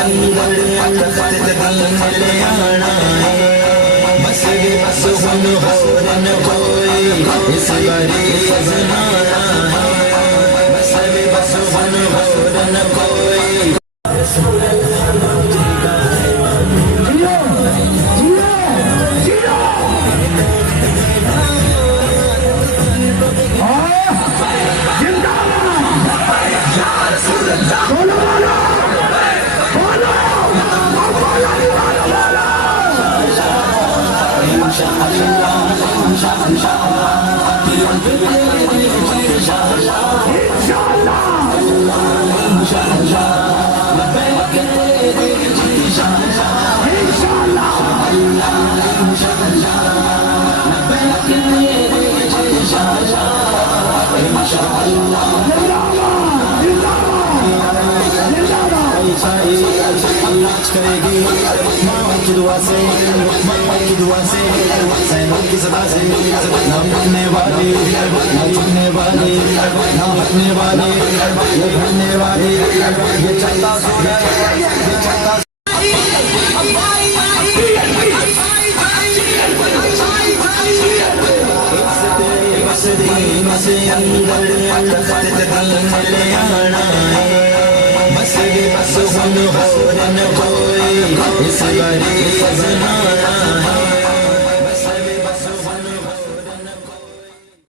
अंदर तख्त दीन ले आना है। बस वे बस हुन होर न कोई इस गरीब नाना है। बस वे बस हुन होर न कोई। करेगी माँ की दुआ से, माँ की दुआ से, सैनों की सदा से ना भूलने वाली, ना झुकने वाली, ना हटने वाली, ये भूलने वाली, ये चलता सूरज, ये चलता बस दीन से अंदर तख्त दीन ले आना है। बस वे बस हुन होर न कोई इस गरीब नाना